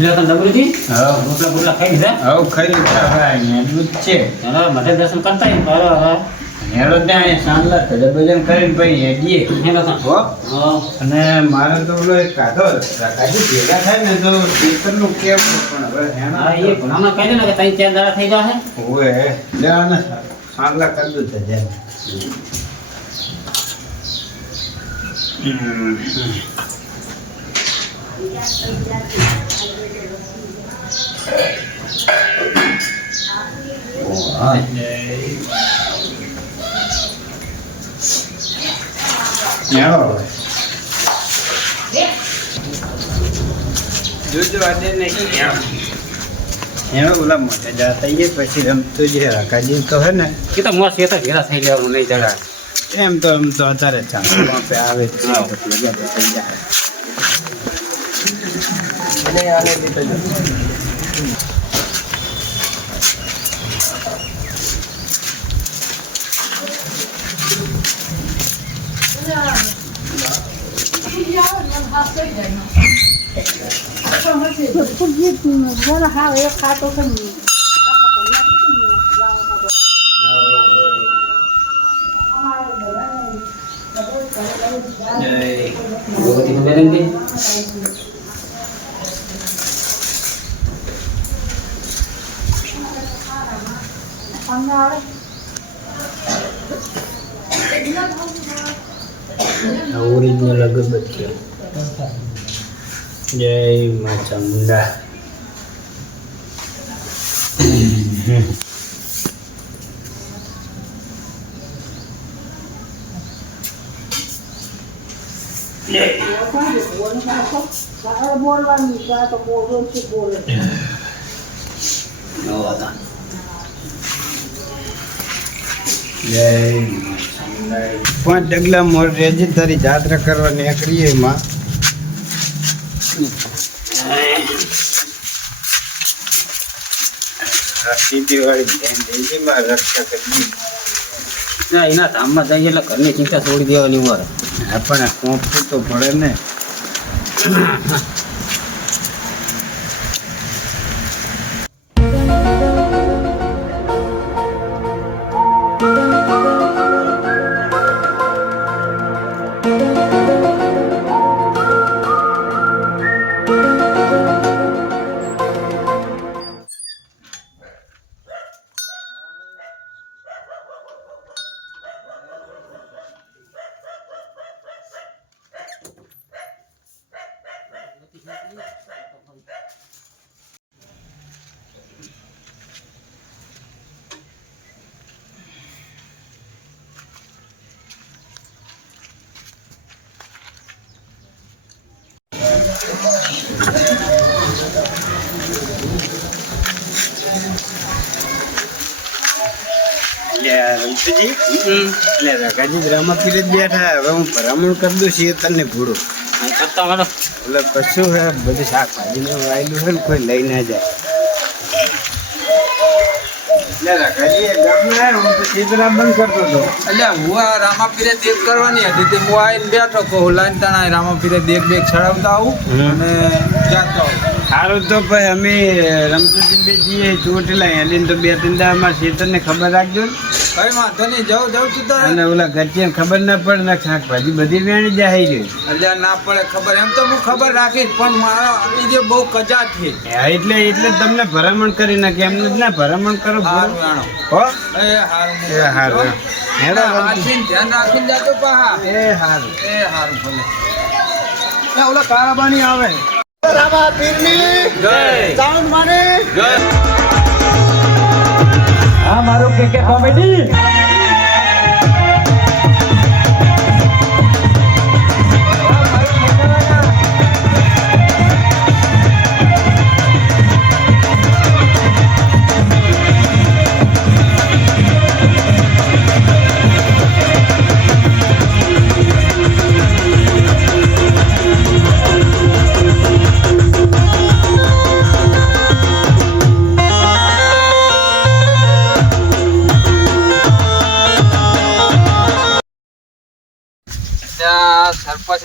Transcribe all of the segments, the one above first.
લે તને હા. રોટલા બોટલા ખાઈ લીધા? હા ખાઈ લીધા હવે અહીંયા દૂધ જ છે. ચાલો મઠે દર્શન કરતા પાછો હવે હેરો ત્યાં સાંજલા ભજન ભજન કરીને ભાઈ હેડીએ હેલો. હો. અને મારે તો ઓલો એક કાઢો કાઢી ભેગા થાય ને તો ખેતરનું કેવું પણ હવે હેણા હા, એ ભણાવવાનો કહી દે ને કે ત્રણ ચાર દાડા થઈ જશે. ઓવે લેવાના સાંજલા કરી દઉં છે જેમ હમ. હા. હેરો હવે. જોજો આજે નહીં હેરો. હેરો ઓલા મોટા જા થઈ ગયા પછી રમતો જે રાખાજી તો હે ને એ તો મોં શેઠ જ ભેગા થઈ જવાનું નહીં જરા. એમ તો એમ તો અત્યારે ચાંદો આપે આવે જ છે હા. પછી બધા તો થઈ જાય મને હા એક ખાતો છે ને. ભગવતી ખબર નથી. અમને આવે ઓરિજિનલ અગરબત્તીઓ જય મા ચામુંડા તારે બોલવાનું છે આ તો બોલો છે બોલે નો વાંધો. જય મા ચામુંડા પાંચ ડગલા મોર રેજી તારી જાત્રા કરવા નીકળીએ એમાં ના, એના ધામમાં જઈએ એટલે ઘરની ચિંતા છોડી દેવાની વાર પણ કોંપવું તો પડે ને. એટલે ડ્રામા પીરે બેઠા હવે હું ભરામણ કરી દઉં છીએ તને ભૂડો એટલે કશું બધું શાકભાજીને વાયેલું છે ને કોઈ લઈ ના જાય. રકાજી હું આ રામાપીરે દેખ કરવાની હતી તે હું આવીને બેઠો કહું લાઈન તણા રામાપીરે દેખ ચડાવતા આવું અને જાતો આવું. સારું તો ભાઈ અમે બે જઈએ ચોટીલા હેલીને તો બે ત્રણ દાડામાં ખેતરને ખબર રાખજો ને. કઈ વાંધો નહીં જાઉં જાઉં છું તારે. અને ઓલા ઘરચીને ખબર ના પડે ને શાકભાજી બધી વેણી જાય છે. એટલે ના પડે ખબર એમ તો હું ખબર રાખીશ પણ મારા લીધે બહુ કજા છે. એટલે એટલે તમને ભલામણ કરી નાખે એમને જ ના ભલામણ કરો હારું આણો હો? એ હારું એ હારું. હેડો ધ્યાન રાખીને જાતો પાહા. એ હારું. એ હારું ભલે. ઓલા કારાબાની આવે. હા મારું કે કે કોમેડી.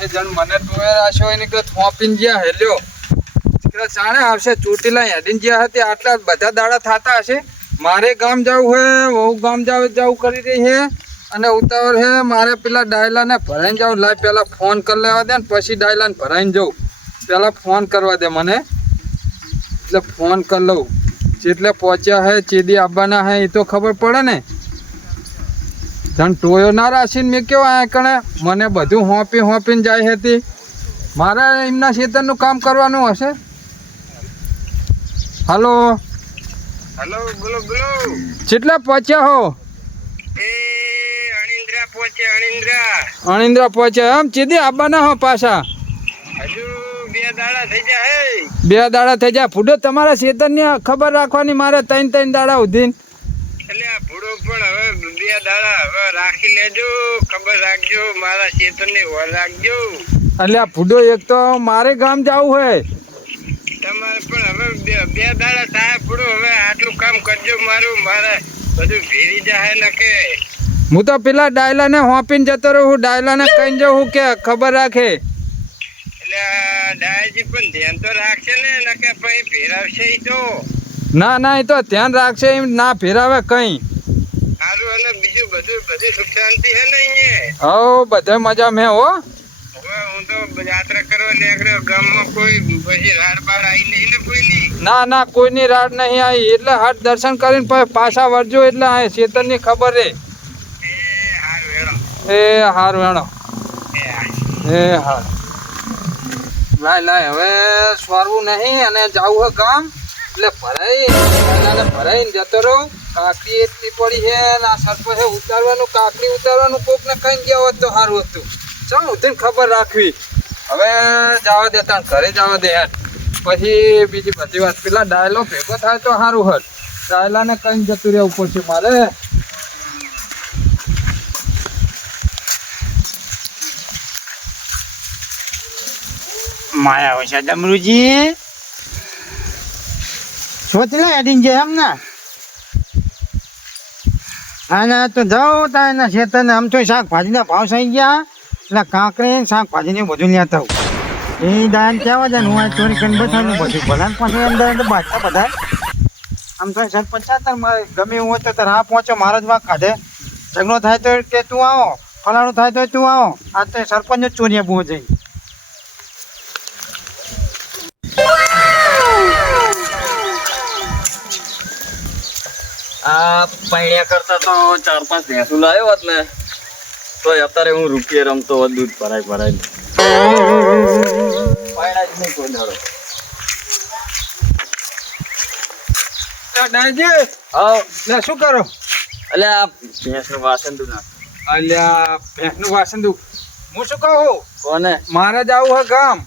ત્યાં જણ મને ટોયર આશો એની કે થોપીને જ્યાં હેલ્યો એટલે જાણે આવશે, ચોટીલા હેડીને જ્યાં હતી આટલા બધા દાડા થતા હશે. મારે ગામ જવું હે, વહુ ગામ જાવ, જવું કરી રહી છે અને ઉતાવળ હે, મારે પેલા ડાયલાને ભરાઈને જાઉં. લાય પહેલાં ફોન કરી લેવા દે ને પછી ડાયલાને ભરાઈને જવું પહેલાં ફોન કરવા દે મને. એટલે ફોન કરી લઉં. જેટલે પહોંચ્યા હે ચેદી આવવાના હે એ તો ખબર પડે ને. ધન ટોયો ના રાશીને મેં કેવો આ કણે મને બધું હોંપી હોંપીને જાય હતી. મારે એમના ખેતરનું કામ કરવાનું હશે? હાલો? હલો બોલો બોલો. કેટલા પહોંચ્યા હો? અણિંદ્રા પહોંચ્યા અણિંદ્રા. અણિન્દ્રા પહોંચ્યા. આમ ચીધી આવવાના હો પાછા? હજુ બે દાડા થઈ જાય બે દાડા થઈ જાય ફૂડો તમારા ખેતરની ખબર રાખવાની મારે ત્રણ ત્રણ દાડા ઉધીન. એટલે આ ભૂડો પણ હવે બે દાડા હવે રાખી લેજો ખબર રાખજો મારા ખેતરની ઓર રાખજો. એટલે આ ભૂડો એક તો મારે ગામ જવું હોય તમારે પણ હવે બે દાડા થાય ભૂડો હવે આટલું કામ કરજો મારું મારે બધું ભેરી જાય ને કે હું તો પેલા ડાયલાને હોંપીને જતો રહું હું ડાયલાને કહીને હું કે ખબર રાખે. એટલે આ ડાયાજી પણ ધ્યાન તો રાખશે ને ને કે પછી ભેરાવશે ઈ તો. ના ના એ તો ધ્યાન રાખશે એમ ના ફેરાવે કઈ. સારું અને બીજું બધું બધી સુખ શાંતિ છે ને અહીંયા? હો બધા મજા મેં હો. હવે હું તો યાત્રા કરવા નીકળ્યો ગામમાં કોઈ પછી રાડ બાર આવી નહીં ને કોઈની? ના ના કોઈની રાડ નહીં આવી એટલે હાથ દર્શન કરીને પછી વળજો એટલે આ ખેતરની ખબર રે એ હારું હેડો એ હાર વેણો. એ હા. હાર. લાય લાય હવે સ્વરવું નહીં અને જવું હે ગામ. એટલે ભરાઈ પહેલાને ભરાઈને જતો રહું. કાકડી એટલી પડી છે ને આ સરપો છે, ઉતારવાનું, કાકડી ઉતારવાનું કોકને કઈ ગયા હોત તો સારું હતું. ચાલ ઉઠીને ખબર રાખવી. હવે જવા દે, તાણ ઘરે જવા દે. યાર પછી બીજી બધી વાત. પેલા ડાયલો ભેગો થાય તો સારું હત. ડાયલાને કઈ જતું રહેવું પડશે મારે? માયા હોય છે, ડમરુજી. સોચલા હેડીને જાય એમ ને? અને તો જાઉં તા એના ખેતરને આમ તો શાકભાજીના ભાવ થઈ ગયા એટલે કાંકરી શાકભાજીને બધું લેતા આવું. એ દાન કહેવા જાય હું આ ચોરી કરીને બધાનું બધું ભલા. પાછું અંદર બાજતા બધા આમ તો સરપંચ તાર મારે ગમે હોય તો તાર હા પહોંચો, મારો જ વાંક કાઢે. ઝઘડો થાય તો કે તું આવો, ફલાણું થાય તો તું આવો. આ તો સરપંચ જ બહુ જઈ આ પૈણ્યા કરતા તો ચાર પાંચ ભેંસું લાવ્યો હોત ને તો અત્યારે હું રૂપિયે રમતો હોત દૂધ ભરાય ભરાય પૈણા જ નહીં કોઈ દાડો. ડાયજી હા? લે શું કરો? એટલે આ ભેંસનું વાસણ નાખ. અલ્યા ભેંસનું વાસણ દઉં હું શું કહું? કોને? મારે જવું હે ગામ.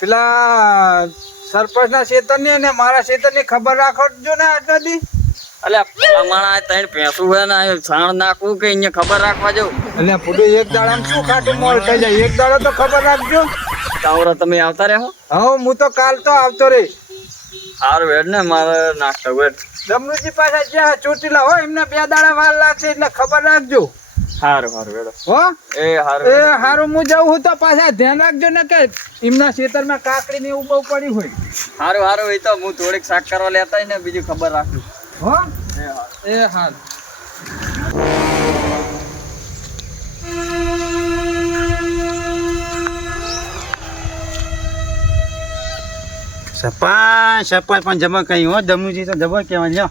પેલા સરપંચના ખેતરની અને મારા ખેતરની ખબર રાખજો ને આજના દી. એટલે પ્રમાણ ત્રણ ભેંસું હોય ને છાણ નાખવું કે અહીંયા ખબર રાખવા જવું? અને પૂરું એક દાડા શું ખાટું મોડ થઈ જાય? એક દાડો તો ખબર રાખજો. તાવરો તમે આવતા રહો. હા હું તો કાલ તો આવતો રહી સારું વેડ ને મારે નાખતા વેડ દમરુજી પાછા જ્યાં ચોટીલા હોય એમને બે દાડા વાર લાગશે એટલે ખબર રાખજો. સારું સારું હેડો. હો? એ એ સારું હું જાઉં હું તો પાછા ધ્યાન રાખજો ને કે એમના ખેતરમાં કાકડી ને એવું બહુ પડી હોય. સારું સારું એ તો હું થોડીક શાક કરવા લેતા ને બીજું ખબર રાખું. હો? એ હાલ. સરપંચ સરપંચ પણ જબર કહ્યું હો? દમુજી તો જબર કહેવાય લ્યો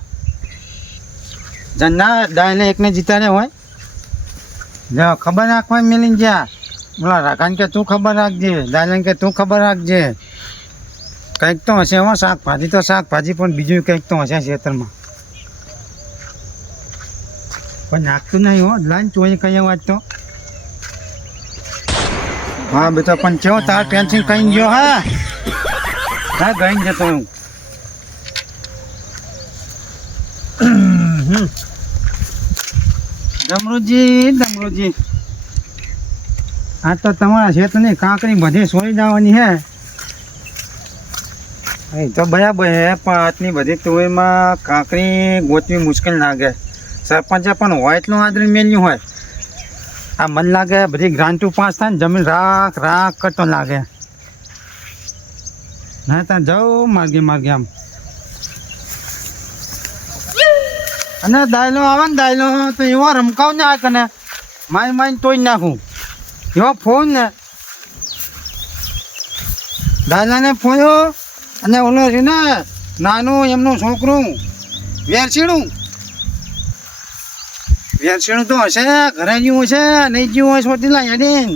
જન્ના ડાયને એકને જીતાડે હોય. જો ખબર રાખવા મિલિંગ જ્યાં બોલા રાખાને કે તું ખબર રાખજે. ડાયને કે તું ખબર રાખજે. કંઈક તો હશે હો. શાકભાજી તો શાકભાજી પણ બીજું કંઈક તો હશે ખેતરમાં પણ નાખતું નહીં હો. લાઈન ચોઈ કઈ વાત તો. હા, બેટા, પણ કેવો તાર પેન્સિલ કઈ ગયો, હા? હા ગઈ જતો હું. ડમરુજી ડમરુજી. આ તો તમારા ખેતરની કાંકરી બધી સોઈ જવાની હે. એ તો બરાબર હે, પણ આજની બધી તુવેરમાં કાંકરી ગોતવી મુશ્કેલ લાગે. સરપંચે પણ હોય એટલું આદરી મેલ્યું હોય. આ મન લાગે બધી ગ્રાન્ટુ પાસ થાય ને જમીન રાખ રાખ કરતો લાગે. ના ત્યાં જાઉં માર્ગે માર્ગે આમ. અને દાયલો આવે ને દાયલો, તો એવો રમકાવ ને આ કને. મારી માય તોય નાખું. એવો ફોન ને. દાદાને ફોયો અને ઓલો છે ને નાનું એમનું છોકરું વેરસીણું વેરસીણું તો હશે, ઘરે જીવું છે નહીં જેવું હોય સોટીલા યાદીન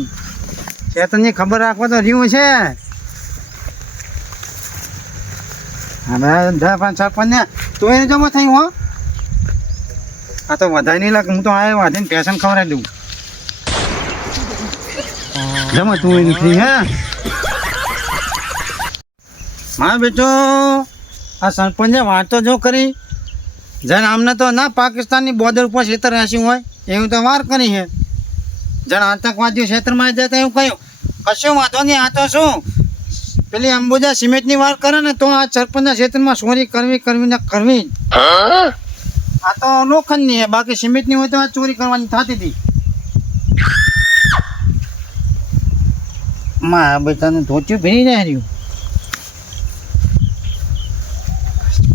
ચેતનની ખબર રાખવા તો જીવું છે હવે દસ પાંચ છ પાંચ ને, તું એને જમા થઈ હો. આ તો વધારે નહીં લાગે, હું તો આવ્યો વાંધીને પેશન ખવડાવી દઉં. જમા તું એની ફ્રી હે. હા, બેટો, આ સરપંચે વાત તો જો કરી. જણ આમને તો ના પાકિસ્તાનની બોર્ડર ઉપર ક્ષેત્ર રાખ્યું હોય, એવું તો વાર કરી છે. જણ આતંકવાદીઓ ક્ષેત્રમાં જતા એવું કહ્યું. કશું વાંધો નહીં, આ તો શું? પેલી અંબુજા સિમેન્ટની વાર કરે ને તો આ સરપંચના ક્ષેત્રમાં ચોરી કરવી કરવી ને કરવી. આ તો લોખંડની છે. બાકી સિમેન્ટની હોય તો આ ચોરી કરવાની થતી હતી. માં બેટાનું ધોતિયું ભીની જાય રહ્યું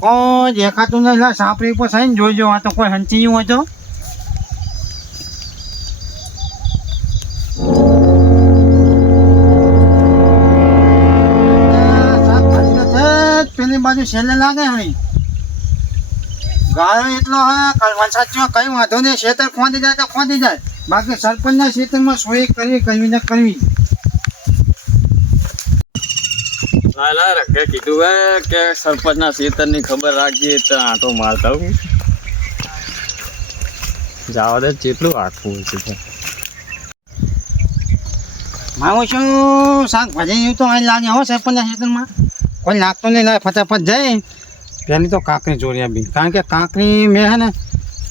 કોઈ દેખાતું નહીં લા, સાપરી ઉપર થઈને જોઈજો, આ તો કોઈ હંચી હોય તો. પેલી બાજુ છેલ્લે લાગે હવે ગાયો એટલો હા વરસાદ કઈ વાંધો નહીં. ખેતર ખોંદી જાય તો ખોંદી જાય. બાકી સરપંચના ખેતરમાં સોય કરવી કરવી ને કરવી લાય લાય રખે કીધું હે કે સરપંચના ખેતરની ખબર રાખજે તો આંટો મારતા હું. જાવા દે કેટલું આખું છે માવું છું શાકભાજી તો અહીં લાગે હો સરપંચના ખેતરમાં કોઈ નાખતો નહીં લાગે ફટાફટ જાય પહેલી તો કાંકરી ચોરી આપી. કારણ કે કાંકરી મેં હે ને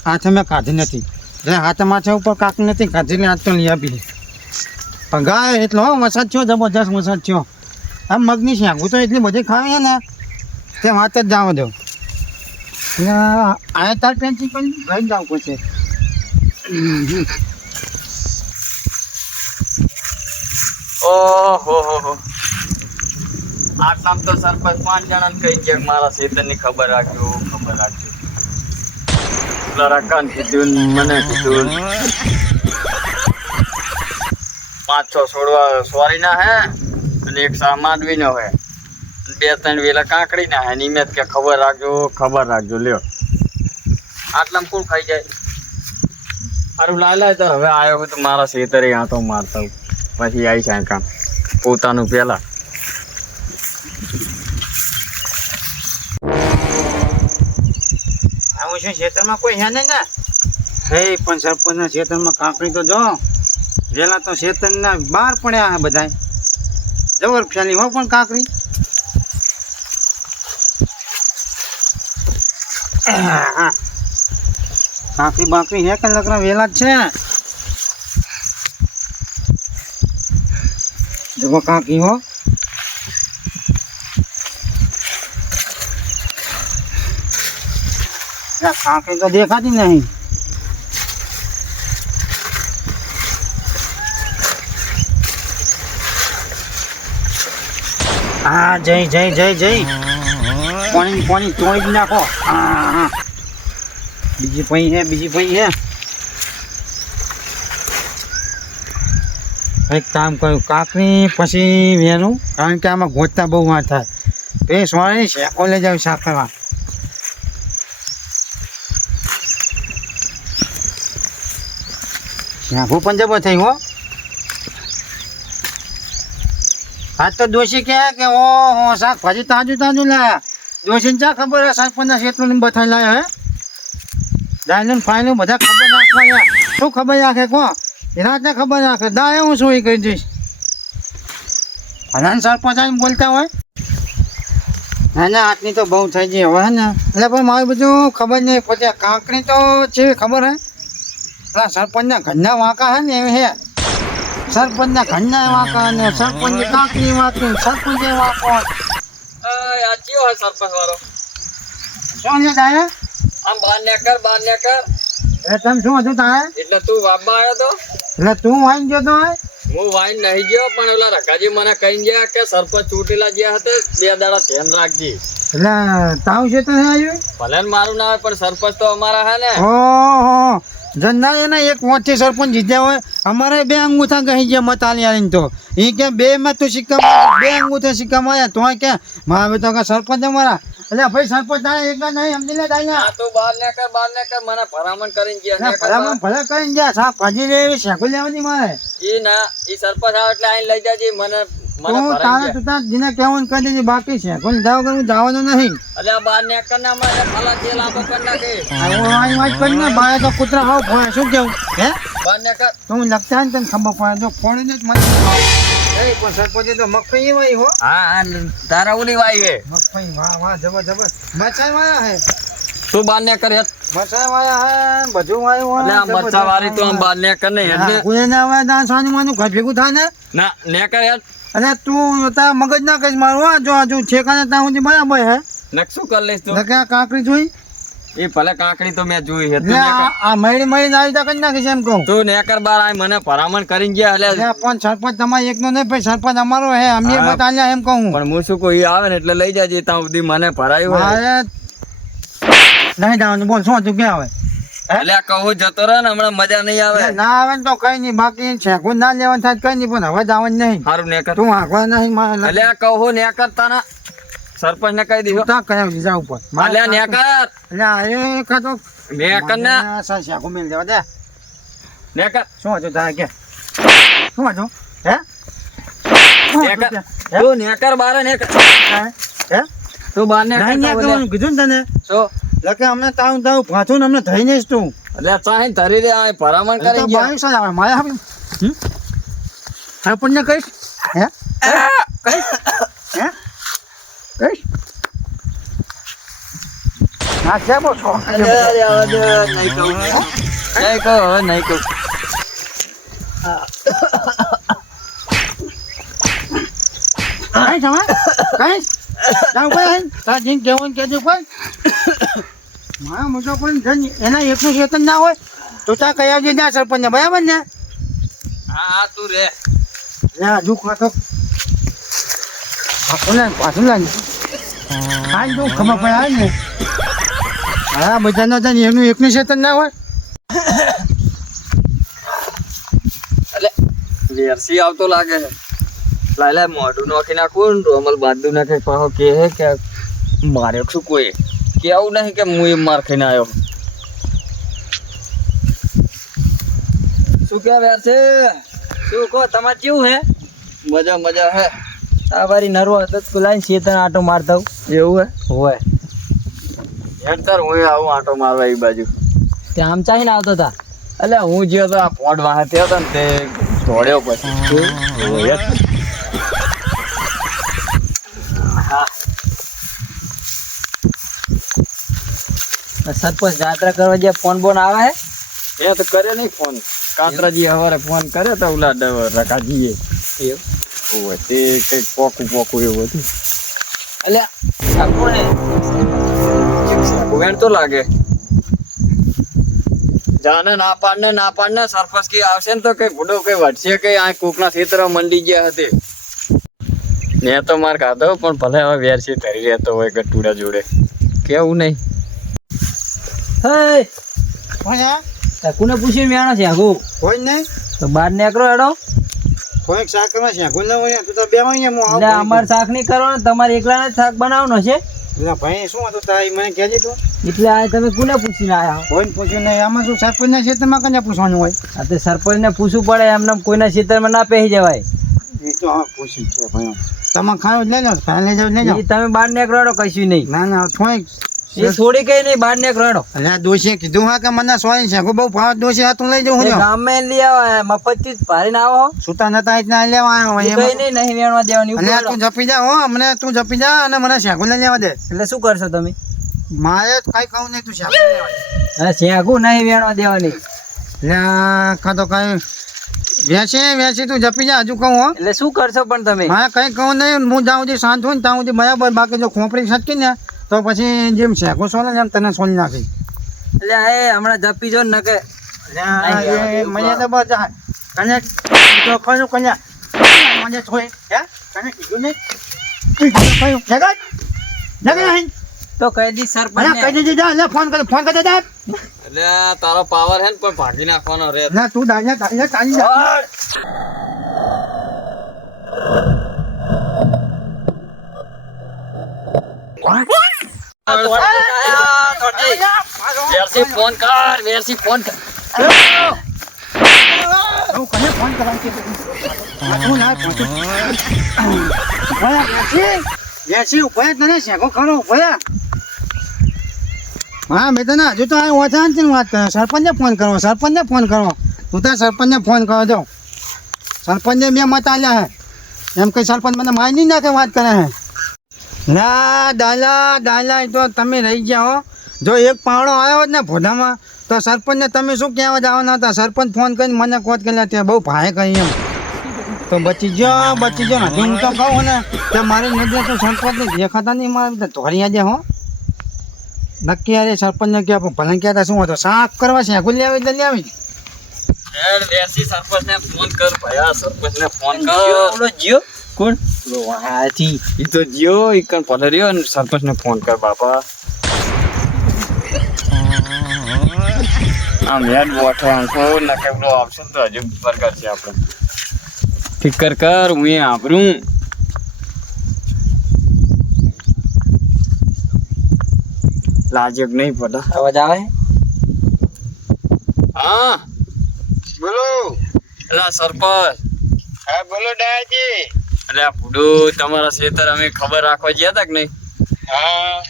હાથે મેં કાઢી નથી. હાથે માથે ઉપર કાંકરી નથી કાઢી એટલે હાથ તો લઈ આપી. પણ ગાય એટલો વરસાદ થયો, જબરજસ્ત વરસાદ થયો. આમ મગની શાકું. તો એટલી બધી ખાવી ને તે વાત જ જાવ દો આ તાર પેન્સિલ પણ ભાઈ જાવ પડશે. ઓહો, હો હો. આટલામ તો સરપંચ પાંચ જણાને કહી ગયા મારા ખેતરની ખબર રાખજો ખબર રાખજો. પેલા કીધું મને કીધું પાંચ છ છોડવા સોરી ના હે. અને એક સા માંડવીનો હોય. બે ત્રણ વેલા કાંકડી ના હે નિમેત કે ખબર રાખજો ખબર રાખજો લ્યો. આટલામાં કોણ ખાઈ જાય? મારું લાય તો હવે આવ્યો હું તો મારા શેતરે આંટો મારતા હું પછી આવી જાય કામ. પોતાનું પહેલાં આવું છે ખેતરમાં કોઈ હે ને? હે પણ સરપંચના ખેતરમાં કાંકડી તો જો. પહેલાં તો ખેતરના બહાર પડ્યા હે બધા જબર ફેલી હો પણ કાંકરી કાંકરી બાકરી હે કે લકડા વેલા જ છે જુઓ કાંકરી હો આ કાંકરી તો દેખાતી નહીં હા, જય જય જય જય. પાણી પાણી તોડી જ નાખો. બીજી પઈ હે, બીજી પઈ હે. એક કામ કર્યું કાકરી પછી વેનું. કારણ કે આમાં ગોતતા બહુ વાર થાય. પેસ વાળી શેકો લઈ જાવ શાક કરવા. શેકો પણ જબો થઈ હો. આજ તો દોશી કહે કે ઓ હો શાકભાજી તાજું તાજું લાયા દોશીને ચા ખબર હે? સરપંચના ક્ષેત્રની બથાઈ લાયો હે? ડાયનું ફાઈનું બધા ખબર નાખવા શું ખબર રાખે કો રાતને ખબર રાખે. દાય હું શું એ કરી દઈશ? હજાર સરપંચ આવીને બોલતા હોય? ના ના, આટલી તો બહુ થઈ ગઈ. હવે હે ને? એટલે પણ મારું બધું ખબર નહીં. પછી કાંકરી તો છે, ખબર હે? પેલા સરપંચના ઘરના વાંકા હે ને એવી હે. સરપંચના ઘરના વાંકા ને સરપંચની કાંકરી વાંકી સરપંચ વાંકો. આ ચિયો હે સરપંચ વાળો? શું છે તારે? આમ બાર ને કર બાર ને કર. એ તમે શું હતું તારે? એટલે તું વાબા આવ્યો તો? એટલે તું વાઈન ગયો તો હું? વાઈન નહીં ગયો પણ ઓલા રકાજી મને કહી ગયા કે સરપંચ ચૂંટેલા ગયા હતા બે દાડા ધ્યાન રાખજે. એટલે તાવ છે તો આવ્યું ભલે મારું ના હોય પણ સરપંચ તો અમારા હે ને. ઓહો જન્ના એના એક વોટથી સરપંચ જીત્યા હોય અમારે બે અંગૂઠા કહી ગયા મત આલી આલીને તો. એ કે બે માં તું સિક્કા બે અંગૂઠા સિક્કા માર્યા તોય કે મારે તો કે સરપંચ અમારા. એટલે ભાઈ સરપંચ તારે એક નહીં સમજી લે તાઈ આ તો બાર ને કર બાર ને કર મને ભરામણ કરીને ગયા ભલામાં ભલે કરીને ગયા સાહેબ ભાજી લેવી શેકુ લેવાની મારે. એ ના એ સરપંચ આવે એટલે આઈને લઈ જાજે મને મને તું તારે તાર જીને કહેવાનું કહી દેજે બાકી છે. કોઈ જાવ કરું જવાનું નહીં. એટલે આ બાર ને કર ના મારે ફાલા તેલ આપો કર નાખે આવો આઈ કરી ને બાય તો કૂતરા હાવ ફોડે. શું કેવું? હે? બાર ને કર તું હું લગતા ને તને ખબર પડે. જ મને એ પણ સરપંચે તો મગફળી વાઈ હો. હા હા તારા ઓલી વાઈ હે. મગફળી વાહ વાહ જબર જબર મરચાઈ વાયા હે? તું બાર ને કરે હેત. વાયા હે બધું વાયું એટલે તો આમ બાર ને કર ને એટલે કુઈને હવે દાન સાની માનું ઘર ભેગું થાય ને? ના ને કર અને તું તાર મગજ ના કહીશ મારું હા જો હજુ ઠેકાને ત્યાં સુધી બરાબર હે. નકશું કરી લઈશ તું? કે આ કાંકરી જોઈ? એ ભલે કાંકડી તો મેં જોઈ છે. આ આ મળી મળીને આવી તા કરી નાખીશ એમ કહું. તું ને કર બાર આય મને ભરામણ કરીને ગયા એટલે પણ સરપંચ તમારે એકનો નહીં ભાઈ સરપંચ અમારો હે અમે. બતાલ્યા એમ કહું પણ હું શું કહું ઈ આવે ને એટલે લઈ જાજે ત્યાં સુધી મને ભરાયું હોય. નહીં જવાનું બોલ શું તું ક્યાં આવે? એટલે કહું જતો રહે ને હમણાં મજા નહીં આવે. ના આવે ને તો કઈ નહીં બાકી છેકું ના લેવાનું થાય કઈ નહીં પણ હવે જવાનું નહીં. સારું ને તું આંકવા નહીં એટલે કહું ને કરતા સરપંચ ને કહી દીધો. તા કયા લીધા ઉપર. એટલે ને એટલે એ ખાતો ને. ને શેકું મેળ દેવા દે. ને શું હતું તારે કે? શું હતું? હે? તે? બાર હે? તું બાર ને કીધું ને તને. શું? લકે અમને તાવ તાવ પાછું ને અમને થઈ નઈશ તું. એટલે ચાહી ધરી દે આ ભલામણ એટલે કરી બાવીસ જ આવે મારે આપી હમ? કઈશ હે? કઈશ હે? કઈશ ના છે બો છો નહીં કહું. નહીં કહું નહીં કહું. કઈ જવા કઈ જાવ કઈ તાર જીન કેવું કેજો કોઈ મારા મોટો પણ જન એના એકનું ચેતન ના હોય તો તા કઈ આવજે ના સરપંચને બરાબર ને? હા હા તું રે. રે હજુ ખાતો પાછું લે પાછું લે હા જો ખબર પડે આવે ને. હા બધાનો તને એનું એકનું ચેતન ના હોય. એટલે વેરસી આવતો લાગે લાય લાય મોઢું નાખી નાખું અમલ બાંધુ નાખે. પાછો કે હે કે મારે શું કોઈ. કેવું નહીં કે હું એમ માર ખાઈને આવ્યો શું કે યાર છે? શું કહો તમારે કેવું હે? મજા મજા હે. આ વારી નરવો હતો લાઈન શેતન આટો મારતા એવું હે? હોય. યાર તાર હું આવું આટો મારવા એ બાજુ. ત્યાં આમ ચાહીને આવતો હતા એટલે હું જે તો આ ફોડ વાહે થયો હતો ને તે દોડ્યો પછી. સરપંચ જાત્રા કરવા જે ફોન બોન આવે હે? એ તો કરે નહીં ફોન. કાતરાજી હવારે ફોન કરે તો ઓલા ડ- રકાજીએ. એવું? તે કંઈક પોકું પોકું એવું હતું. એટલે કોણ તો લાગે. જાને ના પાડને ના પાડને સરપંચ કી આવશે ને તો કઈ ભૂડો કઈ વટશે કઈ? આ કોકના ખેતર મંડી ગયા હતી મેં તો માર ખાધો પણ ભલે હવે વેરસી ધરી રહેતો હોય ગટુડા જોડે. કેવું નહીં? હે. આ? આ કોને પૂછ્યું મેણો છે આગુ કોઈ નહીં તો બહાર નીકળો એડો કોઈક શાક કરવા છે? કોઈ હોય તું તો બે મહિને હું અમારે શાક નહીં કરવાનું તમારે એકલાને જ શાક બનાવવાનો છે. એટલે ભાઈ શું હતું? તારી મને કહેજે તો. એટલે આ તમે કોને પૂછીને હો? કોઈને પૂછ્યું નહીં. આમાં શું સરપંચના ક્ષેત્રમાં કને પૂછવાનું હોય? આ તો સરપંચને પૂછવું પડે એમને કોઈના ખેતરમાં ના પહેરી જવાય. એ તો હા પૂછ્યું છે ભાઈ. તમે ખાવ લઈ લો લઈ જાવ લઈ તમે બહાર નીકળો કશું નહીં. ના ના થોડીક એ થોડી કઈ નહીં બહાર નીકળો એડો એટલે આ કીધું હા કે મને સોરી છે. બહુ ભાવ ડોશી હા તું લઈ એ હું ગામમાં લઈ આવો મફતથી ભારીને આવો સુતા નતા એટલા લેવા આવ્યો એ કઈ નહીં નહીં વેણવા દેવાની આ તું જપી જા હો. મને તું જપી જા અને મને શેકું લઈ લેવા દે. એટલે શું કરશો તમે? મારે કઈ કહું નહીં તું શેકું લેવા શેકું નહીં વેણવા દેવાની. એટલે કાં તો કઈ વેસી વેસી તું જપી જા હજુ કહું હો. એટલે શું કરશો પણ તમે? મારે કઈ કહું નહીં હું જાઉં છું સાંજ હોય ને ત્યાં સુધી બરાબર બાકી જો ખોપડી છટકી ને તો પછી જેમ શેકું સોને ને એમ તને સોલી નાખી. એટલે એ હમણાં જપી જો ને કે મને તો બસ અને તો કયું કન્યા મને થોય હે? કને કીધું નહીં? કીધું જગત? જગત તો કહી દી સરપંચ કહી દેજે જા લે ફોન કર ફોન કરી દે એટલે તારો પાવર હે ને પણ ભાગી નાખવાનો રે. ના તું દાયા દાયા ચાલી જા વેરસી ફોન કર વેરસી ફોન કર હું કને ફોન કરવા કે હું ના પહોંચું ભયા બેસી બેસી ઊભા તને શેકો ખરો ભયા હા મેં તને હજુ તો આ ઓછા ને વાત કરે સરપંચને ફોન કરો સરપંચને ફોન કરો તું તાર સરપંચને ફોન કરો જો સરપંચને મેં મત આલ્યા હે એમ કઈ સરપંચ મને મારી નહીં નાખે વાત કરે હે ના દાલા દાલા એ તો તમે રહી ગયા હો. જો એક પાણો આવ્યો જ ને ભોડામાં તો સરપંચને તમે શું કહેવા જવાના હતા? સરપંચ ફોન કરીને મને કોત કર્યા ત્યાં બહુ ભાઈ કહી એમ. તો બચી ગયો બચી ગયો નથી હું તો કહું ને કે મારી નજરે તો સરપંચને દેખાતા નહીં મારે તો ધોરી આજે હો. નક્કી અરે સરપંચને કહે પણ ભલે કહેતા શું હતો શાક કરવા છે ગુલ્લી આવી એટલે આવી હેડ સરપંચ ને ફોન કર ભયા સરપંચ ને ફોન કર જીઓ. કોણ? ઓલો હાથી ઈ તો જીઓ ઈ કણ પડે રહ્યો અને સરપંચ ને ફોન કર બાપા આ મેડ બોઠે આંખો ના કેવડો આવશે ને તો હજુ બરકર છે આપણે ફિકર કર કર હું એ આપરું લાજક નહીં પડે અવાજ આવે હા બોલો એલા સરપંચ હા બોલો ડાયાજી એટલે આ ભૂડું તમારા શેતર અમે ખબર રાખવા ગયા હતા કે નહીં? હા.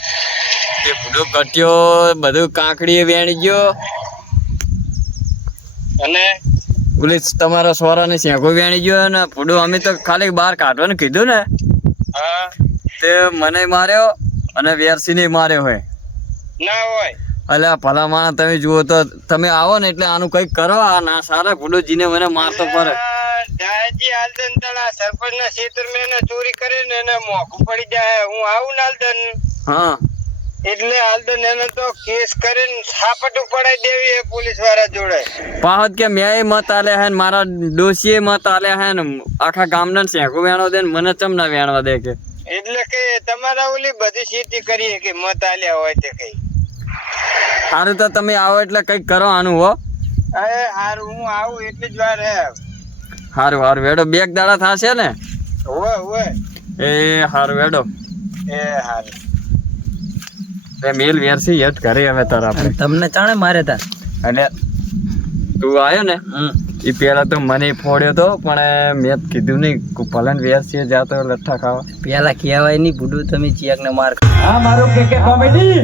તે ભૂડું કટ્યો બધું કાંકડી વેણી ગયો. અને? ઓલી તમારા સોરાને શેંખો વેણી ગયો ને ભૂડું અમે તો ખાલી બહાર કાઢવાનું કીધું ને. હા. તે મને માર્યો અને વેરસીને માર્યો હોય ના હોય. આ ભલા માણસ તમે જુઓ તો તમે આવો ને એટલે આનું કંઈક કરો આ ના સારા ભૂડુજીને મને મારતો પડે ડાયાજી હાલદન તળા સરપંચ ના ક્ષેત્ર મેં ચોરી કરે ને એને મોખું પડી જાય. હું આવું ને હાલદન? હા. એટલે હાલદન એને તો કેસ કરીને સાપટું પડાઈ દેવી એ પોલીસવાળા જોડે. પાહત કે મેં મત આલ્યા હે ને મારા દોશીએ મત આલ્યા હે ને આખા ગામના શેંખો વેણો દે ને મને ચમ ના વેણવા દે કે. એટલે કે તમારા ઓલી બધી ખેતી કરીએ કે મત આલ્યા હોય તે કઈ. સારું તો તમે આવો એટલે કંઈક કરો આનું હો. અરે હારું હું આવું એટલી જ વાર હે. હારું હારું. વેડો બેગ દાડા થશે ને? હોય હોય એ હારું વેડો. એ હારું. એ મેલ વેરસી યત ઘરે હવે તાર આપણે. તમને ચાણે મારે તાર? અને તું આવ્યો ને એ પેલા તો મને ફોડ્યો તો પણ મેં જ કીધું નહીં પલન વેરસી જાતો લઠ્ઠા ખાવા. પેલા કહેવાય નહીં બુડું તમે ચિયાક ને માર હા મારું કે કોમેડી